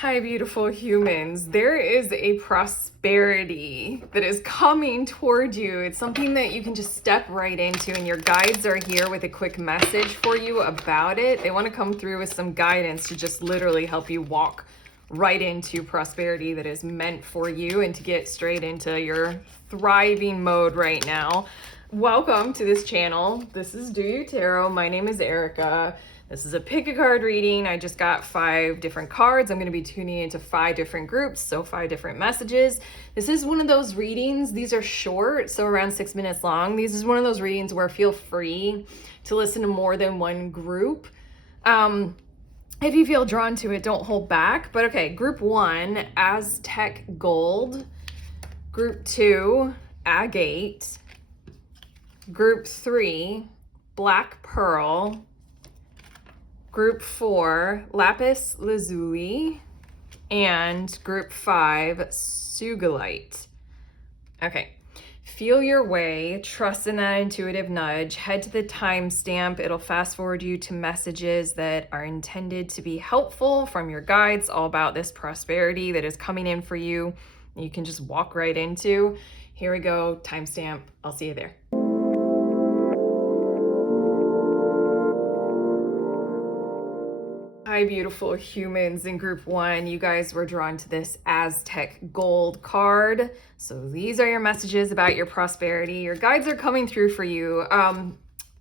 Hi, beautiful humans. There is a prosperity that is coming toward you. It's something that you can just step right into, and your guides are here with a quick message for you about it. They want to come through with some guidance to just literally help you walk right into prosperity that is meant for you and to get straight into your thriving mode right now. Welcome to this channel. This is Do You Tarot. My name is Erica. This is a pick a card reading. I just got 5 different cards. I'm going to be tuning into 5 different groups, so 5 different messages. This is one of those readings. These are short, so around 6 minutes long. This is one of those readings where feel free to listen to more than one group. If you feel drawn to it, don't hold back. But okay, group 1, Aztec Gold. Group 2, Agate. Group 3, Black Pearl. Group 4, Lapis Lazuli, and Group 5, Sugilite. Okay, feel your way, trust in that intuitive nudge, head to the timestamp. It'll fast forward you to messages that are intended to be helpful from your guides, all about this prosperity that is coming in for you. You can just walk right into. Here we go, timestamp. I'll see you there. Hi, beautiful humans. In group 1, you guys were drawn to this Aztec Gold card. So these are your messages about your prosperity. Your guides are coming through for you.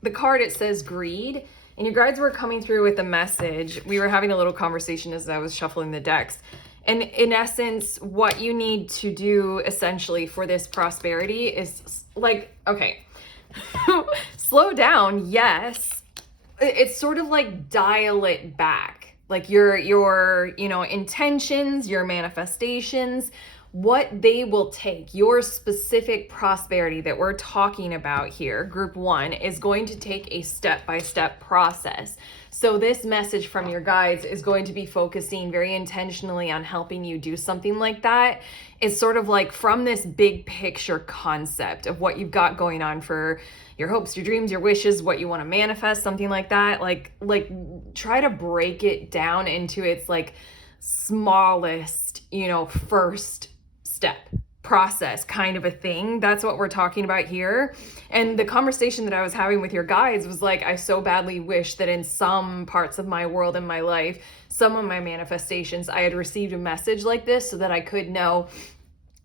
The card, it says greed, and your guides were coming through with a message. We were having a little conversation as I was shuffling the decks. And in essence, what you need to do essentially for this prosperity is like, okay, slow down, yes. It's sort of like dial it back. Like your intentions, your manifestations, what they will take, your specific prosperity that we're talking about here, group 1, is going to take a step-by-step process. So this message from your guides is going to be focusing very intentionally on helping you do something like that. It's sort of like from this big picture concept of what you've got going on for your hopes, your dreams, your wishes, what you want to manifest, something like that. Like try to break it down into its like smallest, first step process kind of a thing. That's what we're talking about here. And the conversation that I was having with your guides was like, I so badly wish that in some parts of my world and my life, some of my manifestations, I had received a message like this so that I could know,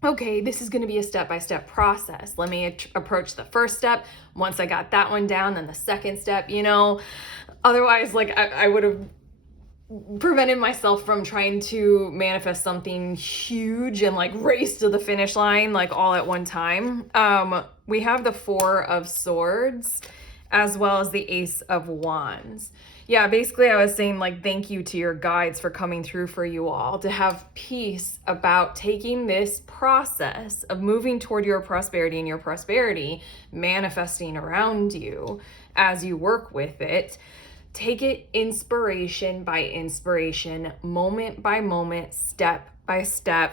okay, this is going to be a step-by-step process. Let me approach the first step. Once I got that one down, then the second step, otherwise like I would have prevented myself from trying to manifest something huge and like race to the finish line like all at one time. We have the 4 of Swords as well as the Ace of Wands. Yeah, basically I was saying like thank you to your guides for coming through for you all to have peace about taking this process of moving toward your prosperity and your prosperity manifesting around you as you work with it. Take it inspiration by inspiration, moment by moment, step by step,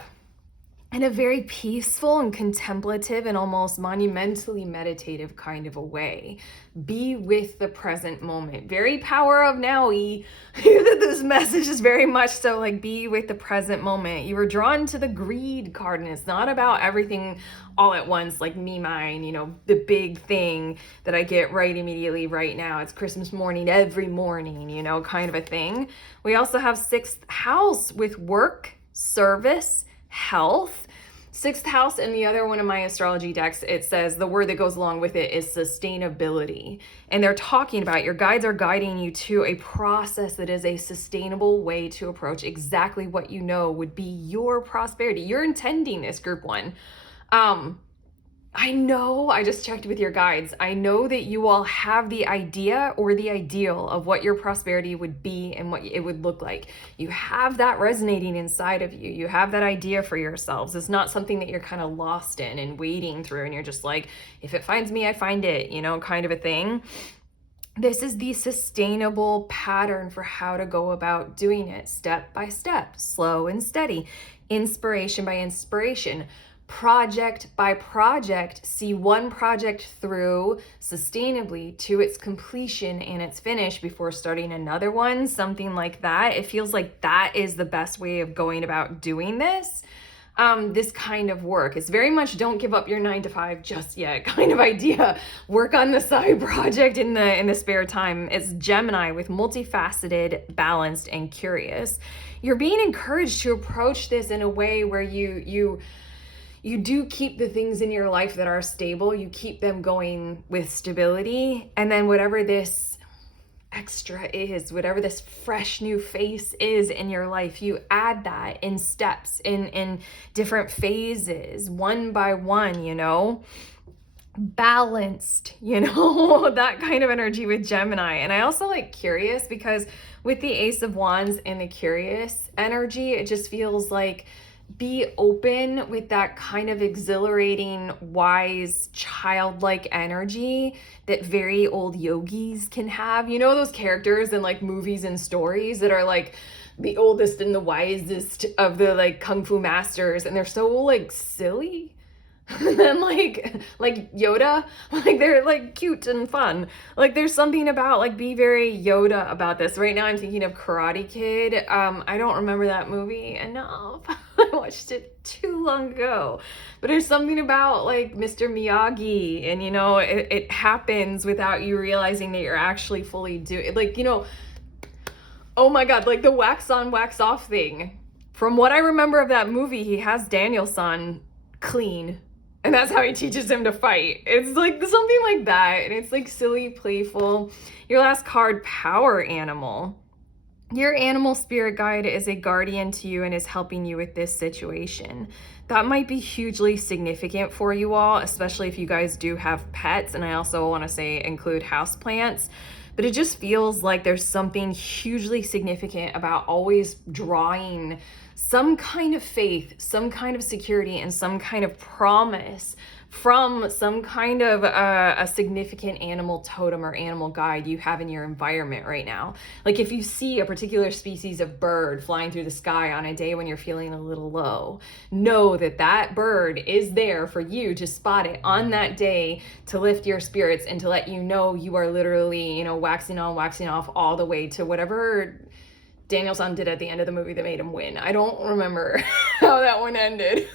in a very peaceful and contemplative and almost monumentally meditative kind of a way. Be with the present moment. Very power of now-y. This message is very much so like be with the present moment. You were drawn to the greed card, and it's not about everything all at once, like me, mine, the big thing that I get right immediately right now. It's Christmas morning, every morning, kind of a thing. We also have 6th house with work, service, health. 6th house in the other one of my astrology decks, it says the word that goes along with it is sustainability. And they're talking about, your guides are guiding you to a process that is a sustainable way to approach exactly what you know would be your prosperity. You're intending this, group 1. I know, I just checked with your guides. I know that you all have the idea or the ideal of what your prosperity would be and what it would look like. You have that resonating inside of you. You have that idea for yourselves. It's not something that you're kind of lost in and wading through and you're just like, if it finds me, I find it, kind of a thing. This is the sustainable pattern for how to go about doing it, step by step, slow and steady, inspiration by inspiration. project by project, see one project through sustainably to its completion and its finish before starting another one, something like that. It feels like that is the best way of going about doing this. This kind of work. It's very much don't give up your 9 to 5 just yet kind of idea. Work on the side project in the spare time. It's Gemini with multifaceted, balanced, and curious. You're being encouraged to approach this in a way where you do keep the things in your life that are stable, you keep them going with stability, and then whatever this extra is, whatever this fresh new face is in your life, you add that in steps, in different phases, one by one, you know, balanced, you know, that kind of energy with Gemini. And I also like curious because with the Ace of Wands and the curious energy, it just feels like be open with that kind of exhilarating, wise, childlike energy that very old yogis can have. You know, those characters in like movies and stories that are like the oldest and the wisest of the like kung fu masters, and they're so like silly. And then like Yoda, like they're like cute and fun. Like there's something about like be very Yoda about this. Right now I'm thinking of Karate Kid. I don't remember that movie enough. I watched it too long ago. But there's something about like Mr. Miyagi, and you know, it happens without you realizing that you're actually fully doing, like, you know, oh my God, like the wax on, wax off thing. From what I remember of that movie, he has Daniel-san clean. And that's how he teaches him to fight. It's like something like that. And it's like silly, playful. Your last card, Power Animal. Your animal spirit guide is a guardian to you and is helping you with this situation. That might be hugely significant for you all, especially if you guys do have pets. And I also want to say include houseplants. But it just feels like there's something hugely significant about always drawing some kind of faith, some kind of security, and some kind of promise from some kind of a significant animal totem or animal guide you have in your environment right now. Like if you see a particular species of bird flying through the sky on a day when you're feeling a little low, know that that bird is there for you to spot it on that day to lift your spirits and to let you know you are literally, you know, waxing on, waxing off all the way to whatever Daniel-san did at the end of the movie that made him win. I don't remember how that one ended.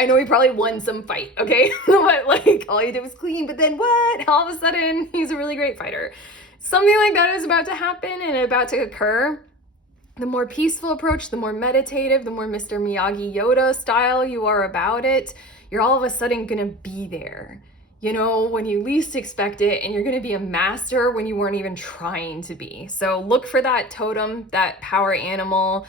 I know he probably won some fight, okay? But like all he did was clean, but then what? All of a sudden, he's a really great fighter. Something like that is about to happen and about to occur. The more peaceful approach, the more meditative, the more Mr. Miyagi Yoda style you are about it, you're all of a sudden gonna be there. You know, when you least expect it, and you're going to be a master when you weren't even trying to be. So look for that totem, that power animal.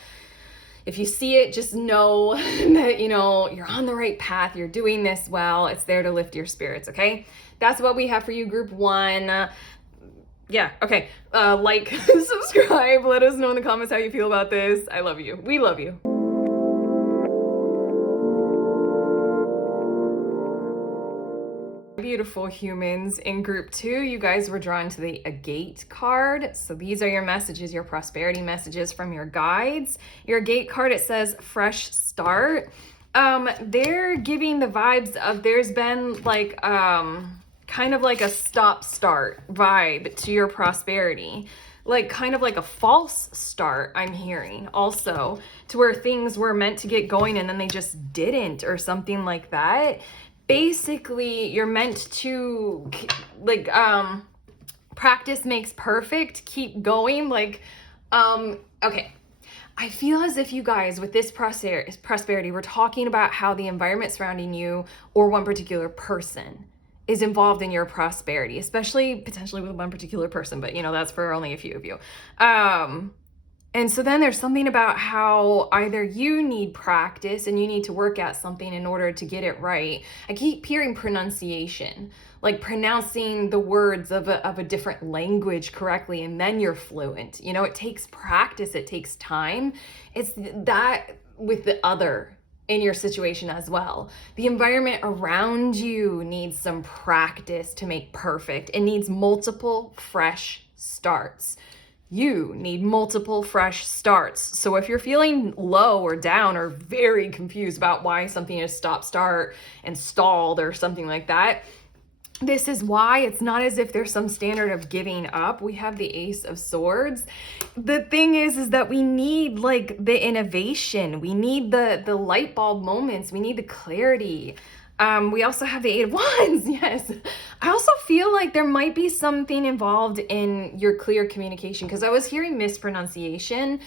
If you see it, just know that, you know, you're on the right path. You're doing this well. It's there to lift your spirits, okay? That's what we have for you, group 1. Yeah, okay. Like, subscribe. Let us know in the comments how you feel about this. I love you. We love you. Beautiful humans. In group 2, you guys were drawn to the Agate card. So these are your messages, your prosperity messages from your guides. Your Agate card, it says fresh start. They're giving the vibes of there's been like kind of like a stop start vibe to your prosperity. Like kind of like a false start, I'm hearing also, to where things were meant to get going and then they just didn't, or something like that. Basically, you're meant to like practice makes perfect. Keep going. Like okay, I feel as if you guys with this prosperity, we're talking about how the environment surrounding you or one particular person is involved in your prosperity, especially potentially with one particular person, but you know, that's for only a few of you. And so then there's something about how either you need practice and you need to work at something in order to get it right. I keep hearing pronunciation, like pronouncing the words of a different language correctly, and then you're fluent. You know, it takes practice, it takes time. It's that with the other in your situation as well. The environment around you needs some practice to make perfect. It needs multiple fresh starts. You need multiple fresh starts. So if you're feeling low or down or very confused about why something is stop, start, and stalled or something like that, this is why. It's not as if there's some standard of giving up. We have the Ace of Swords. The thing is that we need like the innovation. We need the light bulb moments. We need the clarity. We also have the Eight of Wands. Yes. I also feel like there might be something involved in your clear communication, because I was hearing mispronunciation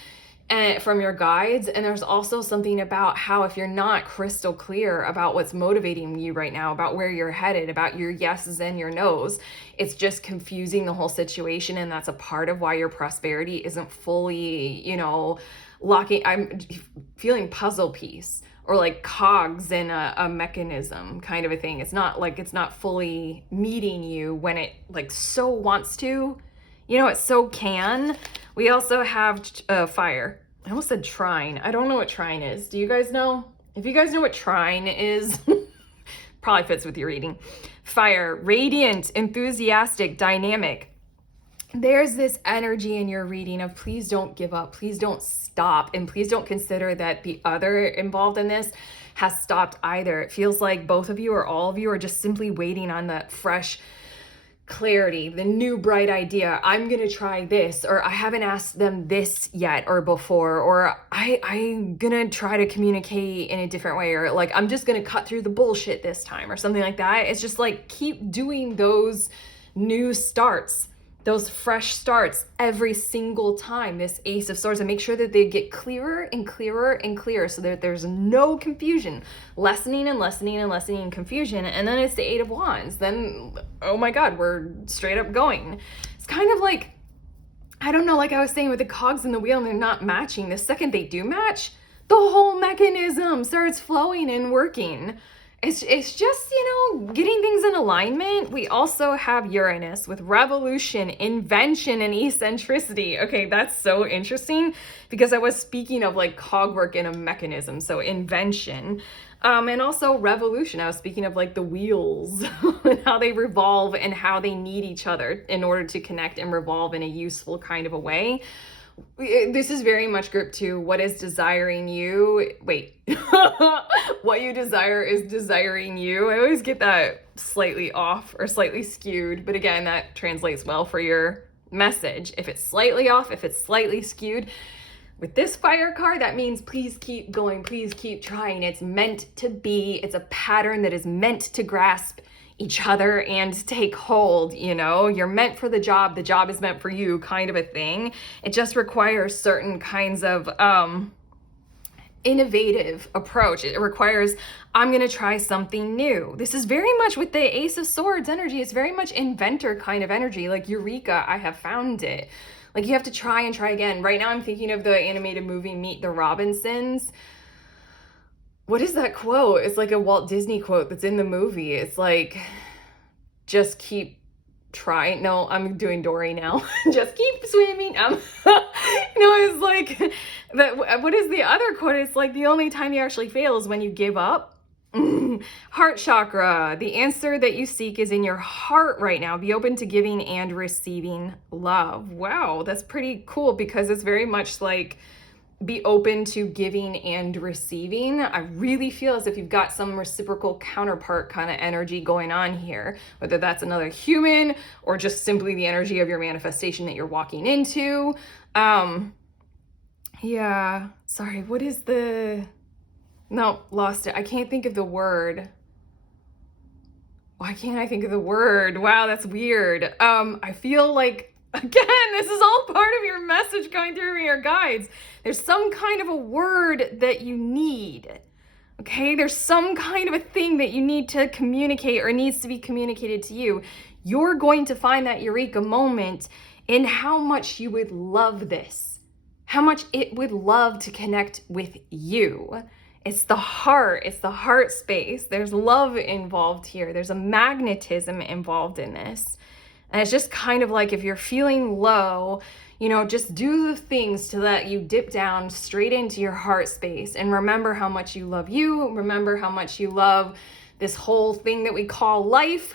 from your guides, and there's also something about how if you're not crystal clear about what's motivating you right now, about where you're headed, about your yeses and your nos, it's just confusing the whole situation. And that's a part of why your prosperity isn't fully, locking. I'm feeling puzzle piece or like cogs in a mechanism kind of a thing. It's not fully meeting you when it like so wants to. It so can. We also have fire. I almost said trine. I don't know what trine is. Do you guys know? If you guys know what trine is, probably fits with your reading. Fire, radiant, enthusiastic, dynamic. There's this energy in your reading of please don't give up, please don't stop, and please don't consider that the other involved in this has stopped either. It feels like both of you or all of you are just simply waiting on that fresh clarity, the new bright idea. I'm gonna try this, or I haven't asked them this yet or before, or I'm gonna try to communicate in a different way, or like I'm just gonna cut through the bullshit this time or something like that. It's just like keep doing those new starts, those fresh starts every single time, this Ace of Swords, and make sure that they get clearer and clearer and clearer so that there's no confusion, lessening and lessening and lessening confusion. And then it's the Eight of Wands. Then, oh my God, we're straight up going. It's kind of like, I don't know, like I was saying with the cogs in the wheel and they're not matching. The second they do match, the whole mechanism starts flowing and working. It's just, getting things in alignment. We also have Uranus with revolution, invention, and eccentricity. Okay, that's so interesting because I was speaking of like cogwork in a mechanism. So invention, and also revolution. I was speaking of like the wheels and how they revolve and how they need each other in order to connect and revolve in a useful kind of a way. This is very much group 2. What is desiring you? Wait, what you desire is desiring you. I always get that slightly off or slightly skewed, but again, that translates well for your message. If it's slightly off, if it's slightly skewed, with this fire card, that means please keep going, please keep trying. It's meant to be. It's a pattern that is meant to grasp each other and take hold. You're meant for the job is meant for you, kind of a thing. It just requires certain kinds of innovative approach. It requires, I'm gonna try something new. This is very much with the Ace of Swords energy. It's very much inventor kind of energy, like Eureka, I have found it. Like you have to try and try again. Right now I'm thinking of the animated movie Meet the Robinsons. What is that quote? It's like a Walt Disney quote that's in the movie. It's like, just keep trying. No, I'm doing Dory now. Just keep swimming. It's like, that. What is the other quote? It's like the only time you actually fail is when you give up. Heart chakra. The answer that you seek is in your heart right now. Be open to giving and receiving love. Wow, that's pretty cool because it's very much like, be open to giving and receiving. I really feel as if you've got some reciprocal counterpart kind of energy going on here, whether that's another human or just simply the energy of your manifestation that you're walking into. Yeah, sorry, what is no, lost it. I can't think of the word. Why can't I think of the word? Wow, that's weird. I feel like, again, this is all part of your message going through your guides. There's some kind of a word that you need, okay? There's some kind of a thing that you need to communicate or needs to be communicated to you. You're going to find that eureka moment in how much you would love this, how much it would love to connect with you. It's the heart space. There's love involved here. There's a magnetism involved in this. And it's just kind of like if you're feeling low, just do the things to let you dip down straight into your heart space and remember how much you love you. Remember how much you love this whole thing that we call life.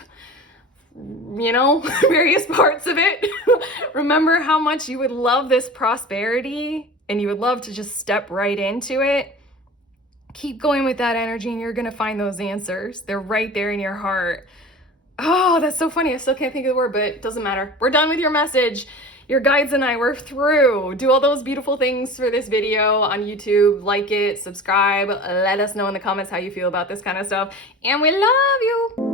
you know, various parts of it. Remember how much you would love this prosperity and you would love to just step right into it. Keep going with that energy and you're going to find those answers. They're right there in your heart. Oh, that's so funny. I still can't think of the word, but it doesn't matter. We're done with your message. Your guides and I were through. Do all those beautiful things for this video on YouTube. Like it, subscribe. Let us know in the comments how you feel about this kind of stuff. And we love you.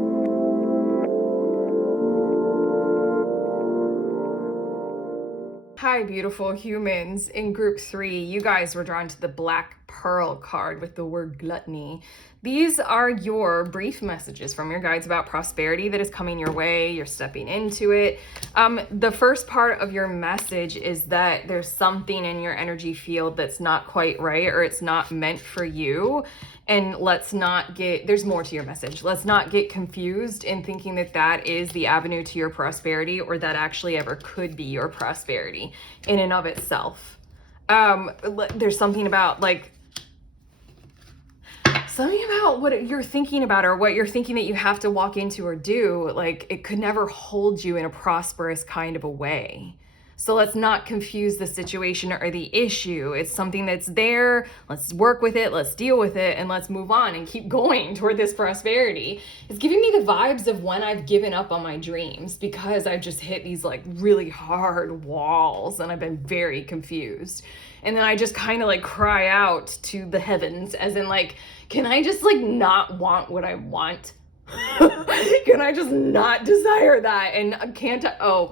Hi, beautiful humans. In group 3, you guys were drawn to the Black Pearl card with the word gluttony. These are your brief messages from your guides about prosperity that is coming your way. You're stepping into it. The first part of your message is that there's something in your energy field that's not quite right, or it's not meant for you. And let's not get, there's more to your message. Let's not get confused in thinking that that is the avenue to your prosperity, or that actually ever could be your prosperity in and of itself. There's something about what you're thinking about, or what you're thinking that you have to walk into or do. Like, it could never hold you in a prosperous kind of a way. So let's not confuse the situation or the issue. It's something that's there. Let's work with it. Let's deal with it. And let's move on and keep going toward this prosperity. It's giving me the vibes of when I've given up on my dreams, because I've just hit these like really hard walls and I've been very confused. And then I just kind of like cry out to the heavens, as in like, can I just like not want what I want? Can I just not desire that? And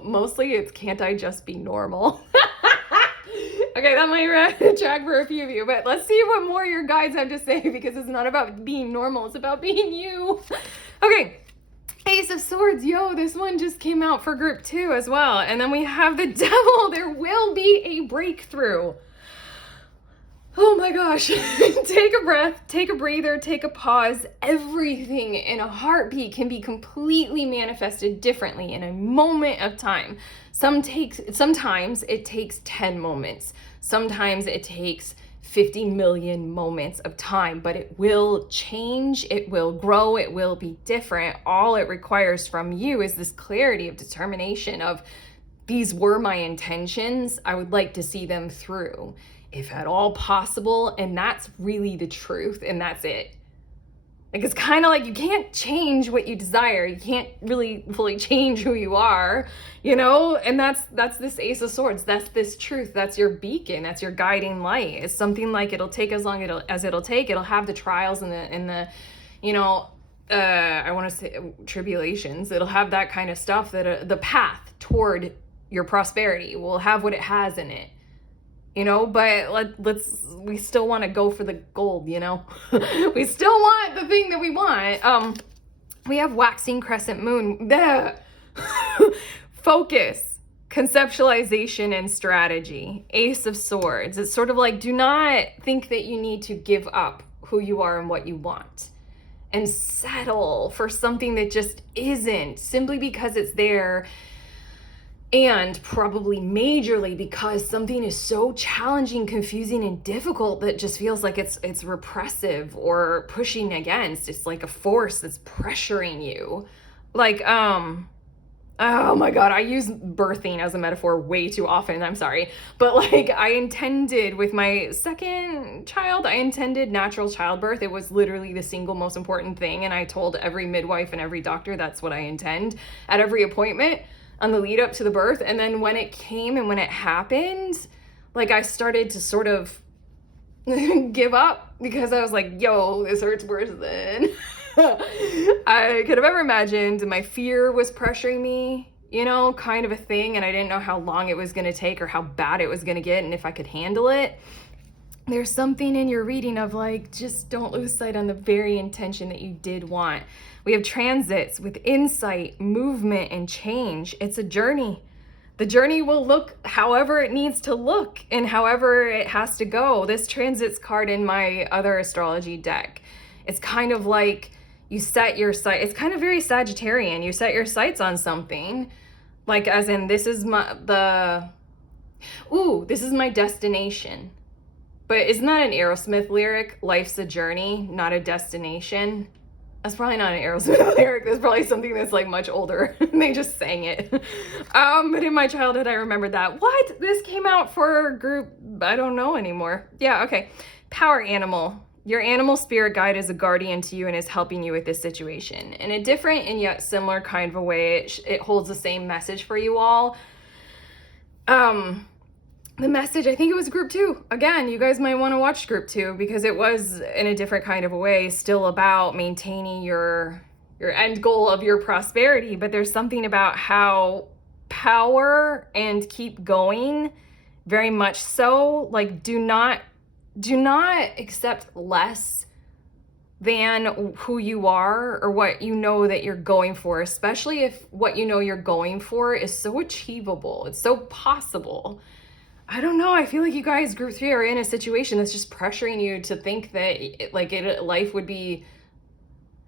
mostly it's, can't I just be normal? Okay, that might track for a few of you, but let's see what more your guides have to say, because it's not about being normal, it's about being you. Okay, Ace of Swords. Yo, this one just came out for group 2 as well. And then we have the Devil. There will be a breakthrough. Oh my gosh. Take a breath, take a breather, take a pause. Everything in a heartbeat can be completely manifested differently in a moment of time. Sometimes it takes 10 moments. Sometimes it takes 50 million moments of time, but it will change, it will grow, it will be different. All it requires from you is this clarity of determination of, these were my intentions, I would like to see them through, if at all possible. And that's really the truth, and that's it. Like, it's kind of like, you can't change what you desire. You can't really fully change who you are, you know? And that's this Ace of Swords. That's this truth. That's your beacon. That's your guiding light. It's something like, it'll take as long as it'll take. It'll have the trials and the you know, I want to say tribulations. It'll have that kind of stuff, that the path toward your prosperity will have what it has in it. You know, but we still want to go for the gold, you know? We still want the thing that we want. We have waxing crescent moon. Focus, conceptualization, and strategy. Ace of Swords. It's sort of like, do not think that you need to give up who you are and what you want, and settle for something that just isn't, simply because it's there. And probably majorly because something is so challenging, confusing, and difficult that just feels like it's repressive or pushing against. It's like a force that's pressuring you. Like, oh my God, I use birthing as a metaphor way too often, I'm sorry. But like, I intended with my second child, I intended natural childbirth. It was literally the single most important thing. And I told every midwife and every doctor, that's what I intend at every appointment on the lead up to the birth. And then when it came and when it happened, like, I started to sort of give up, because I was like, yo, this hurts worse than I could have ever imagined. My fear was pressuring me, you know, kind of a thing. And I didn't know how long it was going to take, or how bad it was going to get, and if I could handle it. There's something in your reading of like, just don't lose sight on the very intention that you did want. We have transits with insight, movement, and change. It's a journey. The journey will look however it needs to look and however it has to go. This transits card in my other astrology deck, it's kind of like, you set your sight. It's kind of very Sagittarian. You set your sights on something, like, as in, this is my destination. But isn't that an Aerosmith lyric? Life's a journey, not a destination. That's probably not an Aerosmith lyric. That's probably something that's like much older. They just sang it. But in my childhood, I remembered that. What? This came out for group, I don't know anymore. Yeah, okay. Power animal. Your animal spirit guide is a guardian to you and is helping you with this situation. In a different and yet similar kind of a way, it holds the same message for you all. The message, I think it was group 2. Again, you guys might want to watch group 2 because it was in a different kind of a way, still about maintaining your end goal of your prosperity. But there's something about how power and keep going, very much so, like do not accept less than who you are or what you know that you're going for, especially if what you know you're going for is so achievable, it's so possible. I don't know. I feel like you guys, group 3, are in a situation that's just pressuring you to think that life would be,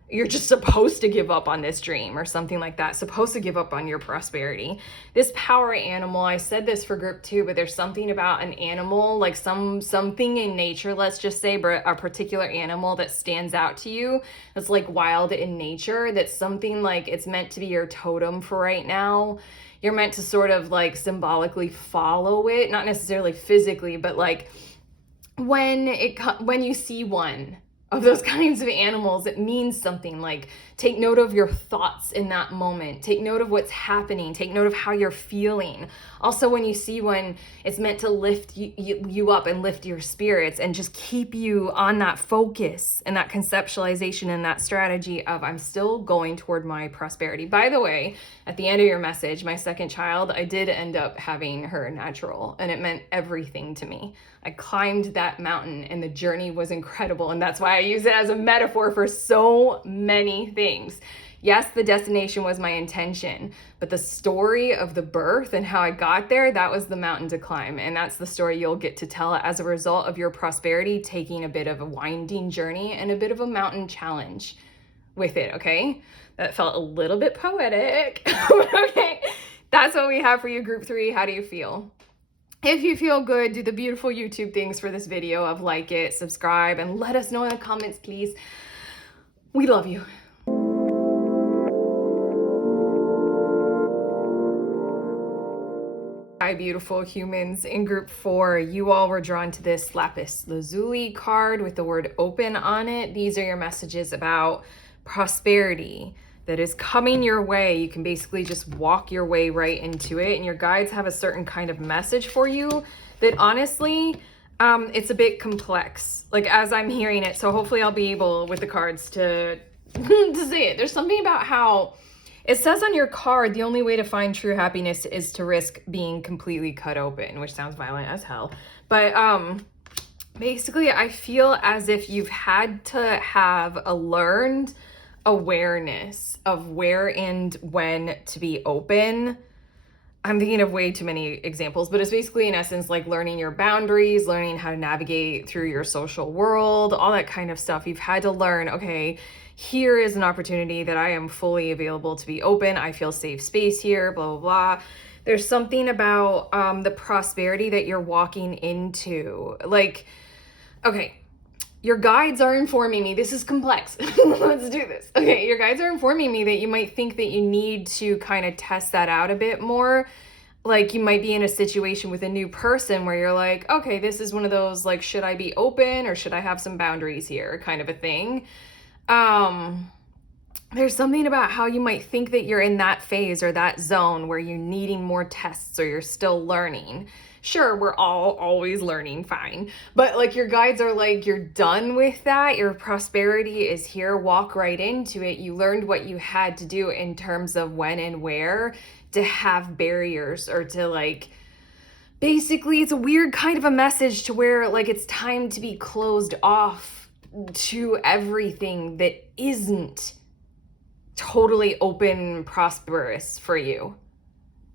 you're just supposed to give up on this dream or something like that, supposed to give up on your prosperity. This power animal, I said this for group 2, but there's something about an animal, like something in nature, let's just say, but a particular animal that stands out to you, that's like wild in nature, that's something like it's meant to be your totem for right now. You're meant to sort of like symbolically follow it, not necessarily physically, but like when you see one of those kinds of animals, it means something. Like, take note of your thoughts in that moment. Take note of what's happening. Take note of how you're feeling. Also, when you see one, it's meant to lift you up and lift your spirits and just keep you on that focus and that conceptualization and that strategy of, I'm still going toward my prosperity. By the way, at the end of your message, my second child, I did end up having her natural, and it meant everything to me. I climbed that mountain and the journey was incredible. And that's why I use it as a metaphor for so many things. Yes, the destination was my intention, but the story of the birth and how I got there, that was the mountain to climb. And that's the story you'll get to tell as a result of your prosperity taking a bit of a winding journey and a bit of a mountain challenge with it, okay? That felt a little bit poetic. Okay, that's what we have for you, group 3. How do you feel? If you feel good, do the beautiful YouTube things for this video of like it, subscribe, and let us know in the comments, please. We love you. Hi, beautiful humans. In group 4, you all were drawn to this Lapis Lazuli card with the word open on it. These are your messages about prosperity that is coming your way. You can basically just walk your way right into it, and your guides have a certain kind of message for you that honestly, it's a bit complex, like as I'm hearing it. So hopefully I'll be able with the cards to say it. There's something about how it says on your card, the only way to find true happiness is to risk being completely cut open, which sounds violent as hell. But basically I feel as if you've had to have a learned awareness of where and when to be open. I'm thinking of way too many examples, but it's basically in essence like learning your boundaries, learning how to navigate through your social world, all that kind of stuff. You've had to learn, okay, here is an opportunity that I am fully available to be open. I feel safe space here, blah, blah, blah. There's something about the prosperity that you're walking into. Like, okay, your guides are informing me, this is complex. Let's do this. Okay, your guides are informing me that you might think that you need to kind of test that out a bit more. Like you might be in a situation with a new person where you're like, okay, this is one of those, like, should I be open or should I have some boundaries here kind of a thing. There's something about how you might think that you're in that phase or that zone where you're needing more tests or you're still learning. Sure, we're all always learning, fine. But like your guides are like, you're done with that. Your prosperity is here. Walk right into it. You learned what you had to do in terms of when and where to have barriers or to like, basically it's a weird kind of a message to where like it's time to be closed off to everything that isn't totally open, prosperous for you.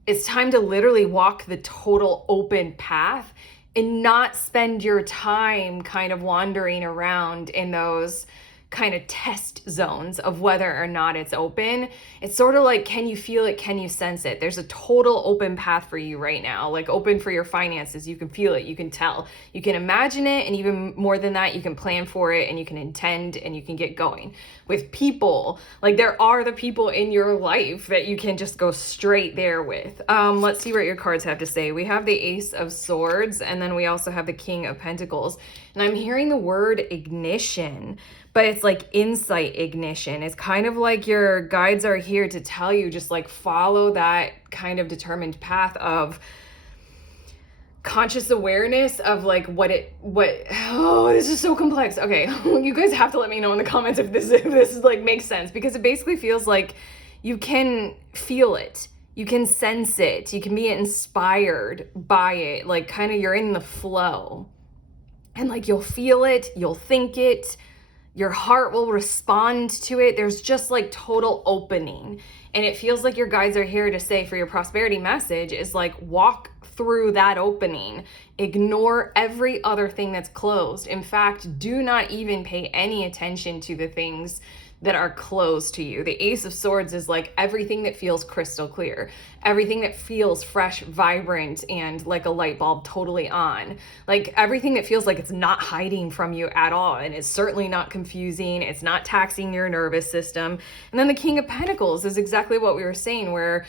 It's time to literally walk the total open path and not spend your time kind of wandering around in those kind of test zones of whether or not it's open. It's sort of like, can you feel it? Can you sense it? There's a total open path for you right now, like open for your finances. You can feel it, you can tell, you can imagine it, and even more than that, you can plan for it, and you can intend, and you can get going. With people, like there are the people in your life that you can just go straight there with. Let's see what your cards have to say. We have the Ace of Swords, and then we also have the King of Pentacles. And I'm hearing the word ignition, but it's like insight ignition. It's kind of like your guides are here to tell you, just like follow that kind of determined path of conscious awareness of like oh, this is so complex. Okay, you guys have to let me know in the comments if this like makes sense, because it basically feels like you can feel it, you can sense it, you can be inspired by it, like kind of you're in the flow, and like you'll feel it, you'll think it, your heart will respond to it. There's just like total opening. And it feels like your guides are here to say, for your prosperity message, is like walk through that opening. Ignore every other thing that's closed. In fact, do not even pay any attention to the things that are closed to you. The Ace of Swords is like everything that feels crystal clear, everything that feels fresh, vibrant, and like a light bulb totally on. Like everything that feels like it's not hiding from you at all, and it's certainly not confusing, it's not taxing your nervous system. And then the King of Pentacles is exactly what we were saying, where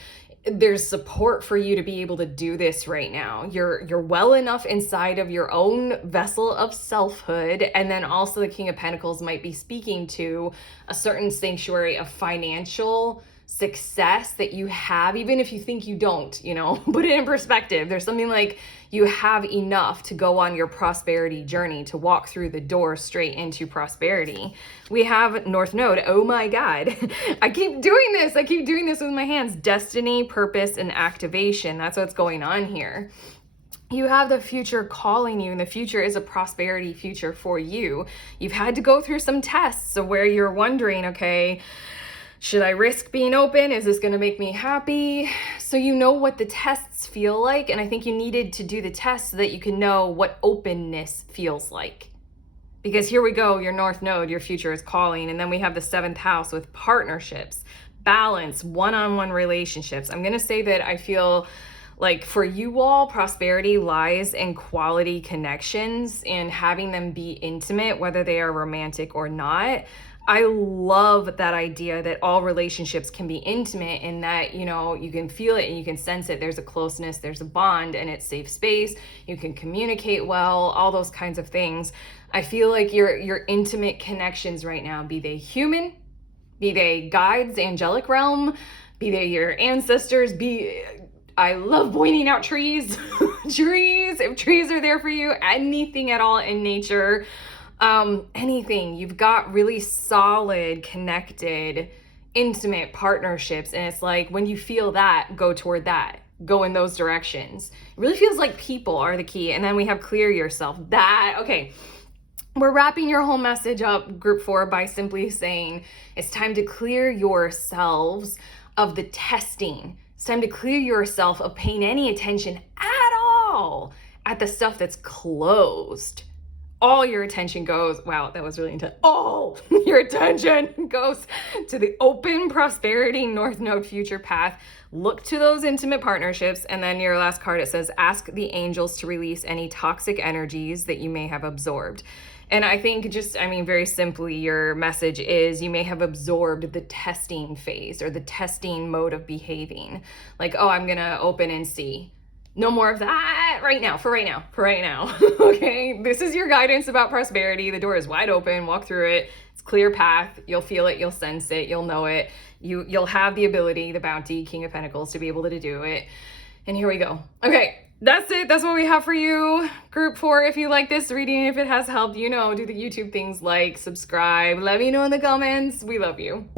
there's support for you to be able to do this right now. You're well enough inside of your own vessel of selfhood. And then also the King of Pentacles might be speaking to a certain sanctuary of financial success that you have, even if you think you don't, you know, put it in perspective. There's something like you have enough to go on your prosperity journey, to walk through the door straight into prosperity. We have North Node. Oh my God. I keep doing this with my hands. Destiny, purpose, and activation. That's what's going on here. You have the future calling you, and the future is a prosperity future for you. You've had to go through some tests of where you're wondering, okay, should I risk being open? Is this going to make me happy? So you know what the tests feel like. And I think you needed to do the test so that you can know what openness feels like. Because here we go, your North Node, your future is calling. And then we have the 7th house with partnerships, balance, one-on-one relationships. I'm going to say that I feel like for you all, prosperity lies in quality connections and having them be intimate, whether they are romantic or not. I love that idea that all relationships can be intimate, and that, you know, you can feel it and you can sense it. There's a closeness, there's a bond, and it's safe space. You can communicate well, all those kinds of things. I feel like your intimate connections right now, be they human, be they guides, angelic realm, be they your ancestors, I love pointing out trees, trees, if trees are there for you, anything at all in nature. Anything, you've got really solid, connected, intimate partnerships. And it's like, when you feel that, go toward that, go in those directions. It really feels like people are the key. And then we have clear yourself. Okay. We're wrapping your whole message up, group 4, by simply saying it's time to clear yourselves of the testing. It's time to clear yourself of paying any attention at all at the stuff that's closed. All your attention goes, wow, that was really intense. All your attention goes to the open prosperity North Node future path. Look to those intimate partnerships. And then your last card, it says, ask the angels to release any toxic energies that you may have absorbed. And I think very simply, your message is you may have absorbed the testing phase or the testing mode of behaving. Like, oh, I'm going to open and see. No more of that for right now. Okay, this is your guidance about prosperity. The door is wide open, walk through it. It's clear path. You'll feel it, you'll sense it, you'll know it. You'll have the ability, the bounty, King of Pentacles, to be able to do it. And here we go. Okay, that's it. That's what we have for you. Group 4, if you like this reading, if it has helped, do the YouTube things, like, subscribe. Let me know in the comments. We love you.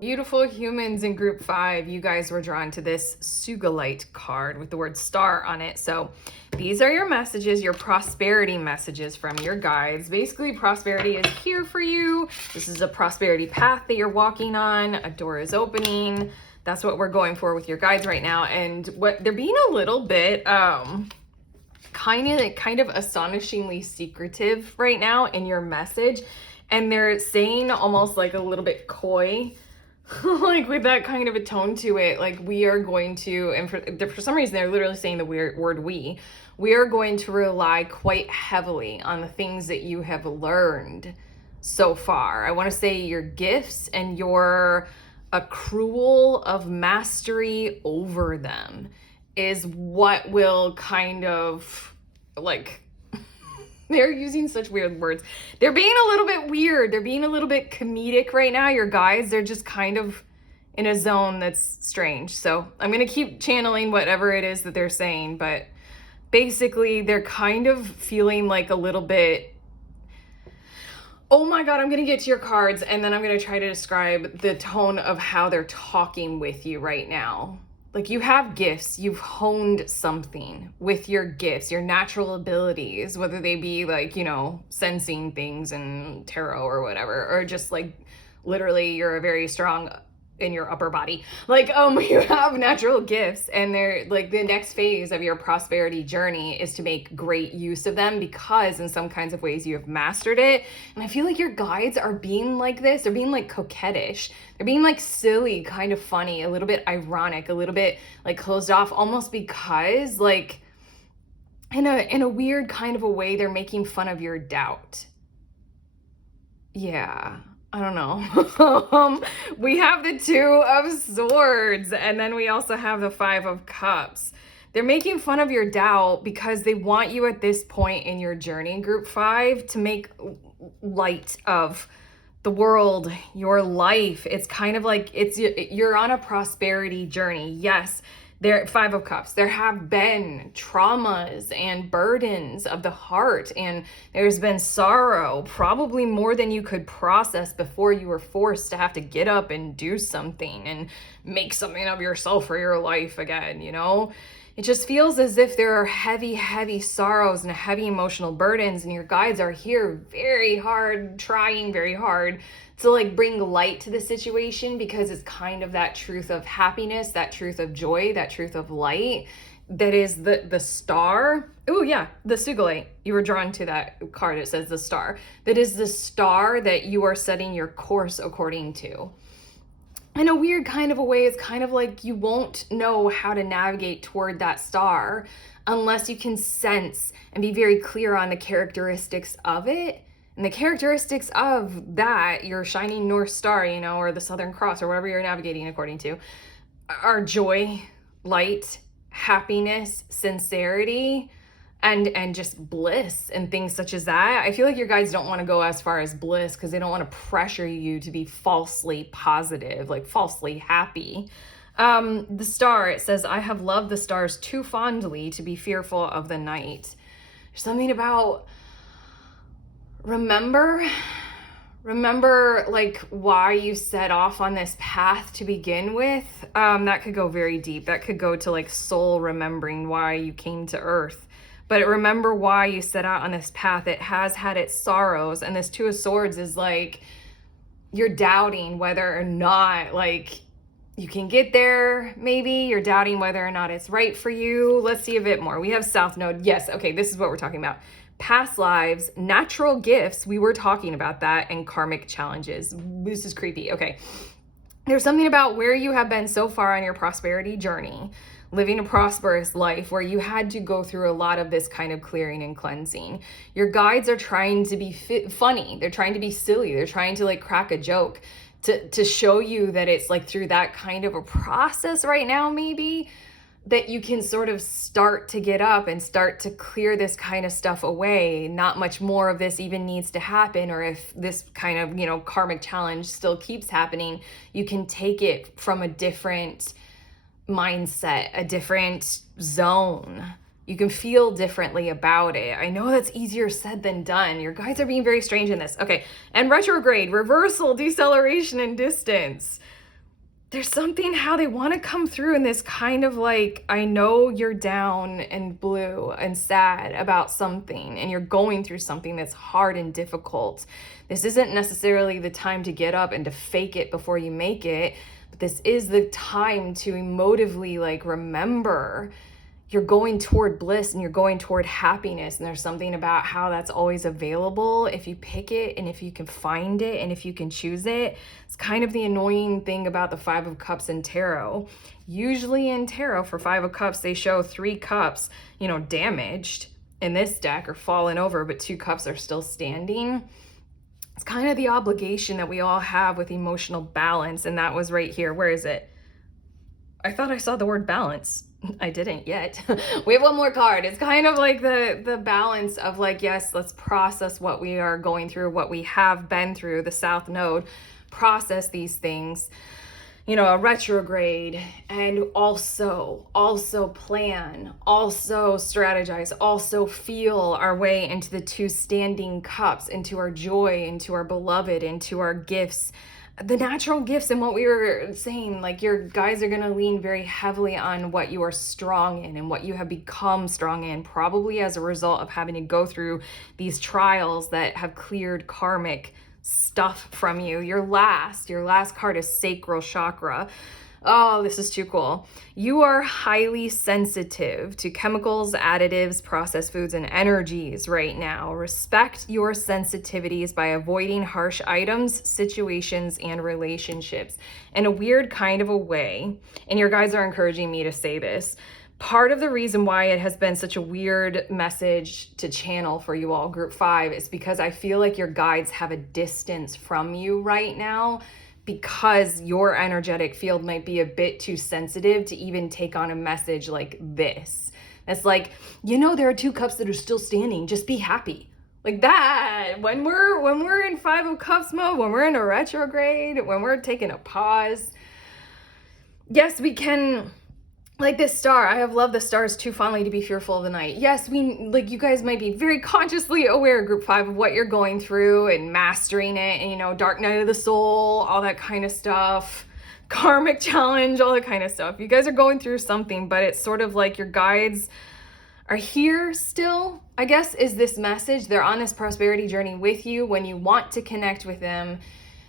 Beautiful humans in group 5, you guys were drawn to this Sugilite card with the word star on it. So these are your messages, your prosperity messages from your guides. Basically, prosperity is here for you. This is a prosperity path that you're walking on. A door is opening. That's what we're going for with your guides right now. And what they're being a little bit kind kind of astonishingly secretive right now in your message. And they're saying almost like a little bit coy, like with that kind of a tone to it, like we are going to, and for some reason they're literally saying the weird word we are going to rely quite heavily on the things that you have learned so far. I want to say your gifts and your accrual of mastery over them is what will kind of like, they're using such weird words. They're being a little bit weird. They're being a little bit comedic right now. Your guys, they're just kind of in a zone that's strange. So I'm going to keep channeling whatever it is that they're saying. But basically, they're kind of feeling like a little bit, oh my God, I'm going to get to your cards. And then I'm going to try to describe the tone of how they're talking with you right now. Like you have gifts, you've honed something with your gifts, your natural abilities, whether they be like, you know, sensing things and tarot or whatever, or just like literally you're a very strong in your upper body. Like, you have natural gifts, and they're like the next phase of your prosperity journey is to make great use of them, because in some kinds of ways you have mastered it. And I feel like your guides are being like this. They're being like coquettish. They're being like silly, kind of funny, a little bit ironic, a little bit like closed off, almost because like in a weird kind of a way, they're making fun of your doubt. Yeah. I don't know. We have the 2 of Swords, and then we also have the 5 of Cups. They're making fun of your doubt because they want you at this point in your journey, Group 5, to make light of the world, your life. It's kind of like you're on a prosperity journey. Yes, there 5 of Cups. There have been traumas and burdens of the heart, and there's been sorrow, probably more than you could process before you were forced to have to get up and do something and make something of yourself or your life again, you know? It just feels as if there are heavy, heavy sorrows and heavy emotional burdens, and your guides are here very hard, trying very hard to like bring light to the situation, because it's kind of that truth of happiness, that truth of joy, that truth of light that is the star. Oh yeah, the Sugilite. You were drawn to that card. It says the star. That is the star that you are setting your course according to. In a weird kind of a way, it's kind of like you won't know how to navigate toward that star unless you can sense and be very clear on the characteristics of it. And the characteristics of that, your shining North Star, you know, or the Southern Cross, or whatever you're navigating according to, are joy, light, happiness, sincerity, and just bliss and things such as that. I feel like your guides don't want to go as far as bliss because they don't want to pressure you to be falsely positive, like falsely happy. The star, it says, I have loved the stars too fondly to be fearful of the night. There's something about remember like why you set off on this path to begin with. That could go very deep. That could go to like soul remembering why you came to earth. But remember why you set out on this path. It has had its sorrows, and this 2 of Swords is like you're doubting whether or not like you can get there. Maybe you're doubting whether or not it's right for you. Let's see a bit more. We have South Node. Yes, okay, this is what we're talking about. Past lives, natural gifts, we were talking about that, and karmic challenges. This is creepy. Okay. There's something about where you have been so far on your prosperity journey, living a prosperous life, where you had to go through a lot of this kind of clearing and cleansing. Your guides are trying to be funny. They're trying to be silly. They're trying to like crack a joke to show you that it's like through that kind of a process right now, maybe, that you can sort of start to get up and start to clear this kind of stuff away. Not much more of this even needs to happen, or if this kind of, you know, karmic challenge still keeps happening, you can take it from a different mindset, a different zone. You can feel differently about it. I know that's easier said than done. Your guides are being very strange in this. Okay, and retrograde, reversal, deceleration, and distance. There's something how they want to come through in this kind of like, I know you're down and blue and sad about something, and you're going through something that's hard and difficult. This isn't necessarily the time to get up and to fake it before you make it, but this is the time to emotively like remember you're going toward bliss and you're going toward happiness. And there's something about how that's always available if you pick it and if you can find it and if you can choose it. It's kind of the annoying thing about the Five of Cups in tarot. Usually in tarot for Five of Cups, they show 3 cups, you know, damaged in this deck or fallen over, but 2 cups are still standing. It's kind of the obligation that we all have with emotional balance. And that was right here. Where is it? I thought I saw the word balance. I didn't yet. We have one more card. It's kind of like the balance of like, yes, let's process what we are going through, what we have been through, the South Node, process these things, you know, a retrograde, and also plan, also strategize, also feel our way into the 2 standing cups, into our joy, into our beloved, into our gifts, the natural gifts. And what we were saying, like, your guys are going to lean very heavily on what you are strong in and what you have become strong in, probably as a result of having to go through these trials that have cleared karmic stuff from you. Your last card is sacral chakra. Oh, this is too cool. You are highly sensitive to chemicals, additives, processed foods, and energies right now. Respect your sensitivities by avoiding harsh items, situations, and relationships in a weird kind of a way. And your guides are encouraging me to say this. Part of the reason why it has been such a weird message to channel for you all, Group 5, is because I feel like your guides have a distance from you right now, because your energetic field might be a bit too sensitive to even take on a message like this. It's like, you know, there are 2 cups that are still standing. Just be happy. Like that. When we're in 5 of Cups mode, when we're in a retrograde, when we're taking a pause, yes, we can. Like this star, I have loved the stars too fondly to be fearful of the night. Yes, you guys might be very consciously aware, Group 5, of what you're going through and mastering it, and, you know, dark night of the soul, all that kind of stuff, karmic challenge, all that kind of stuff. You guys are going through something, but it's sort of like your guides are here still, I guess, is this message. They're on this prosperity journey with you. When you want to connect with them,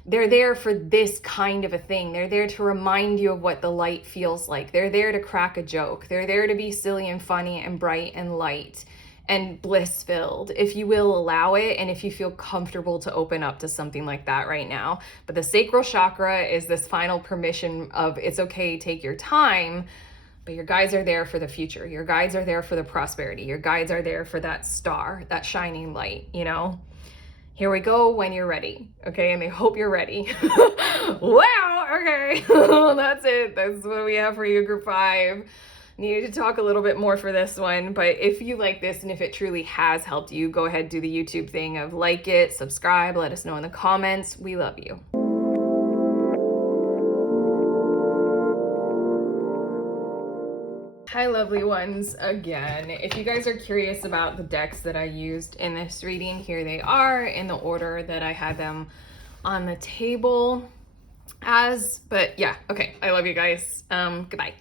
they're there for this kind of a thing. They're there to remind you of what the light feels like. They're there to crack a joke. They're there to be silly and funny and bright and light and bliss-filled, if you will allow it, and if you feel comfortable to open up to something like that right now. But the sacral chakra is this final permission of, it's okay, take your time, but your guides are there for the future. Your guides are there for the prosperity. Your guides are there for that star, that shining light, you know? Here we go when you're ready, okay? And they hope you're ready. Wow, okay. That's it. That's what we have for you, Group 5. Needed to talk a little bit more for this one, but if you like this and if it truly has helped you, go ahead, do the YouTube thing of like it, subscribe, let us know in the comments. We love you. Hi, lovely ones, again. If you guys are curious about the decks that I used in this reading, here they are in the order that I had them on the table but yeah, okay, I love you guys. Goodbye.